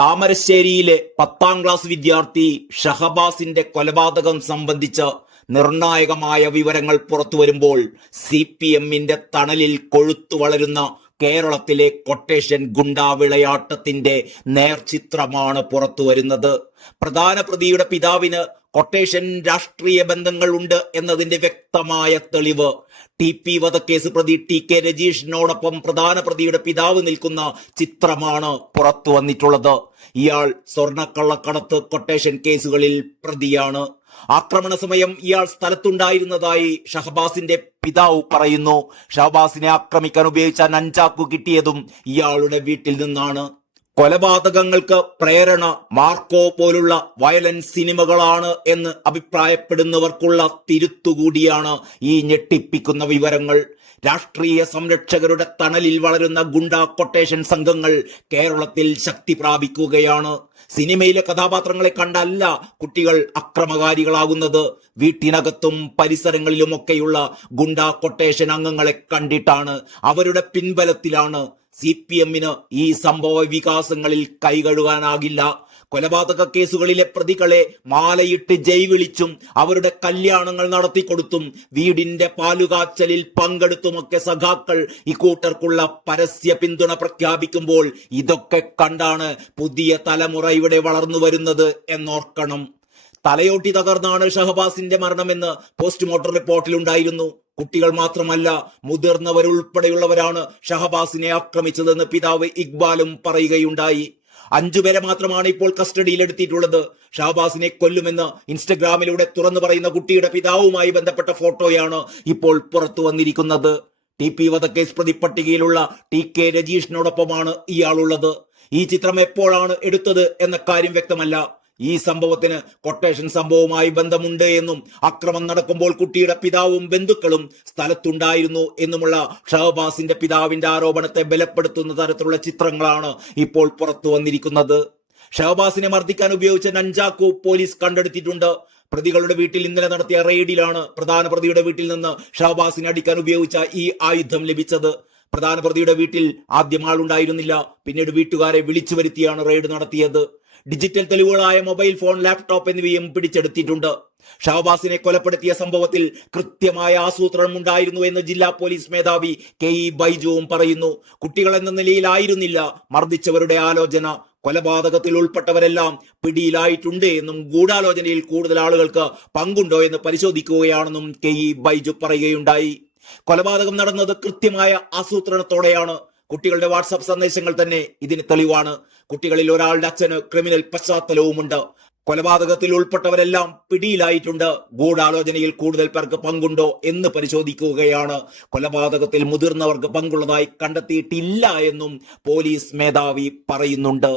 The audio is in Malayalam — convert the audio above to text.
താമരശ്ശേരിയിലെ 10ാം ക്ലാസ് വിദ്യാർത്ഥി ഷഹബാസിന്റെ കൊലപാതകം സംബന്ധിച്ച് നിർണായകമായ വിവരങ്ങൾ പുറത്തുവരുമ്പോൾ CPMന്റെ തണലിൽ കൊഴുത്തു വളരുന്ന കേരളത്തിലെ കൊട്ടേഷൻ ഗുണ്ടാ വിളയാട്ടത്തിന്റെ നേർചിത്രമാണ് പുറത്തുവരുന്നത്. പ്രധാന പ്രതിയുടെ പിതാവിന് കൊട്ടേഷൻ രാഷ്ട്രീയ ബന്ധങ്ങൾ ഉണ്ട് എന്നതിന്റെ വ്യക്തമായ തെളിവ് TP വധക്കേസ് പ്രതി TK രജീഷിനോടൊപ്പം പ്രധാന പ്രതിയുടെ പിതാവ് നിൽക്കുന്ന ചിത്രമാണ് പുറത്തു വന്നിട്ടുള്ളത്. ഇയാൾ സ്വർണ്ണക്കള്ളക്കടത്ത് കൊട്ടേഷൻ കേസുകളിൽ പ്രതിയാണ്. ആക്രമണ സമയം ഇയാൾ സ്ഥലത്തുണ്ടായിരുന്നതായി ഷഹബാസിന്റെ പിതാവ് പറയുന്നു. ഷഹബാസിനെ ആക്രമിക്കാൻ ഉപയോഗിച്ച നഞ്ചാക്കു കിട്ടിയതും ഇയാളുടെ വീട്ടിൽ നിന്നാണ്. കൊലപാതകങ്ങൾക്ക് പ്രേരണ മാർക്കോ പോലുള്ള വയലൻസ് സിനിമകളാണ് എന്ന് അഭിപ്രായപ്പെടുന്നവർക്കുള്ള തിരുത്തുകൂടിയാണ് ഈ ഞെട്ടിപ്പിക്കുന്ന വിവരങ്ങൾ. രാഷ്ട്രീയ സംരക്ഷകരുടെ തണലിൽ വളരുന്ന ഗുണ്ടാ കൊട്ടേഷൻ സംഘങ്ങൾ കേരളത്തിൽ ശക്തി പ്രാപിക്കുകയാണ്. സിനിമയിലെ കഥാപാത്രങ്ങളെ കണ്ടല്ല കുട്ടികൾ അക്രമകാരികളാകുന്നത്. വീട്ടിനകത്തും പരിസരങ്ങളിലുമൊക്കെയുള്ള ഗുണ്ടാ കൊട്ടേഷൻ അംഗങ്ങളെ കണ്ടിട്ടാണ്, അവരുടെ പിൻബലത്തിലാണ്. CPMന് ഈ സംഭവ വികാസങ്ങളിൽ കൈകഴുകാനാകില്ല. കൊലപാതക കേസുകളിലെ പ്രതികളെ മാലയിട്ട് ജൈവിളിച്ചും അവരുടെ കല്യാണങ്ങൾ നടത്തിക്കൊടുത്തും വീടിന്റെ പാലുകാച്ചലിൽ പങ്കെടുത്തുമൊക്കെ സഖാക്കൾ ഇക്കൂട്ടർക്കുള്ള പരസ്യ പിന്തുണ പ്രഖ്യാപിക്കുമ്പോൾ ഇതൊക്കെ കണ്ടാണ് പുതിയ തലമുറ ഇവിടെ വളർന്നു വരുന്നത് എന്നോർക്കണം. തലയോട്ടി തകർന്നാണ് ഷഹബാസിന്റെ മരണമെന്ന് പോസ്റ്റ്മോർട്ടം റിപ്പോർട്ടിലുണ്ടായിരുന്നു. കുട്ടികൾ മാത്രമല്ല, മുതിർന്നവരുൾപ്പെടെയുള്ളവരാണ് ഷഹബാസിനെ ആക്രമിച്ചതെന്ന് പിതാവ് ഇക്ബാലും പറയുകയുണ്ടായി. 5 പേരെ മാത്രമാണ് ഇപ്പോൾ കസ്റ്റഡിയിലെടുത്തിട്ടുള്ളത്. ഷഹബാസിനെ കൊല്ലുമെന്ന് ഇൻസ്റ്റഗ്രാമിലൂടെ തുറന്നു പറയുന്ന കുട്ടിയുടെ പിതാവുമായി ബന്ധപ്പെട്ട ഫോട്ടോയാണ് ഇപ്പോൾ പുറത്തു വന്നിരിക്കുന്നത്. TP വധക്കേസ് പ്രതി പട്ടികയിലുള്ള TK രജീഷിനോടൊപ്പമാണ് ഇയാളുള്ളത്. ഈ ചിത്രം എപ്പോഴാണ് എടുത്തത് എന്ന കാര്യം വ്യക്തമല്ല. ഈ സംഭവത്തിന് കൊട്ടേഷൻ സംഭവവുമായി ബന്ധമുണ്ട് എന്നും അക്രമം നടക്കുമ്പോൾ കുട്ടിയുടെ പിതാവും ബന്ധുക്കളും സ്ഥലത്തുണ്ടായിരുന്നു എന്നുമുള്ള ഷഹബാസിന്റെ പിതാവിന്റെ ആരോപണത്തെ ബലപ്പെടുത്തുന്ന തരത്തിലുള്ള ചിത്രങ്ങളാണ് ഇപ്പോൾ പുറത്തു വന്നിരിക്കുന്നത്. ഷഹബാസിനെ മർദ്ദിക്കാൻ ഉപയോഗിച്ച നഞ്ചാക്കു പോലീസ് കണ്ടെടുത്തിട്ടുണ്ട്. പ്രതികളുടെ വീട്ടിൽ ഇന്നലെ നടത്തിയ റെയ്ഡിലാണ് പ്രധാന പ്രതിയുടെ വീട്ടിൽ നിന്ന് ഷഹബാസിനെ അടിക്കാൻ ഉപയോഗിച്ച ഈ ആയുധം ലഭിച്ചത്. പ്രധാന പ്രതിയുടെ വീട്ടിൽ ആദ്യം ആളുണ്ടായിരുന്നില്ല. പിന്നീട് വീട്ടുകാരെ വിളിച്ചു വരുത്തിയാണ് റെയ്ഡ് നടത്തിയത്. ഡിജിറ്റൽ തെളിവുകളായ മൊബൈൽ ഫോൺ, ലാപ്ടോപ്പ് എന്നിവയും പിടിച്ചെടുത്തിട്ടുണ്ട്. ഷഹബാസിനെ കൊലപ്പെടുത്തിയ സംഭവത്തിൽ കൃത്യമായ ആസൂത്രണം ഉണ്ടായിരുന്നു എന്ന് ജില്ലാ പോലീസ് മേധാവി KE ബൈജുവും പറയുന്നു. കുട്ടികൾ എന്ന നിലയിലായിരുന്നില്ല മർദ്ദിച്ചവരുടെ ആലോചന. കൊലപാതകത്തിൽ ഉൾപ്പെട്ടവരെല്ലാം പിടിയിലായിട്ടുണ്ട് എന്നും ഗൂഢാലോചനയിൽ കൂടുതൽ ആളുകൾക്ക് പങ്കുണ്ടോ എന്ന് പരിശോധിക്കുകയാണെന്നും KE ബൈജു പറയുകയുണ്ടായി. കൊലപാതകം നടന്നത് കൃത്യമായ ആസൂത്രണത്തോടെയാണ്. കുട്ടികളുടെ വാട്സാപ്പ് സന്ദേശങ്ങൾ തന്നെ ഇതിന് തെളിവാണ്. കുട്ടികളിൽ ഒരാളുടെ അച്ഛന് ക്രിമിനൽ പശ്ചാത്തലവുമുണ്ട്. കൊലപാതകത്തിൽ ഉൾപ്പെട്ടവരെല്ലാം പിടിയിലായിട്ടുണ്ട്. ഗൂഢാലോചനയിൽ കൂടുതൽ പേർക്ക് പങ്കുണ്ടോ എന്ന് പരിശോധിക്കുകയാണ്. കൊലപാതകത്തിൽ മുതിർന്നവർക്ക് പങ്കുള്ളതായി കണ്ടെത്തിയിട്ടില്ല എന്നും പോലീസ് മേധാവി പറയുന്നുണ്ട്.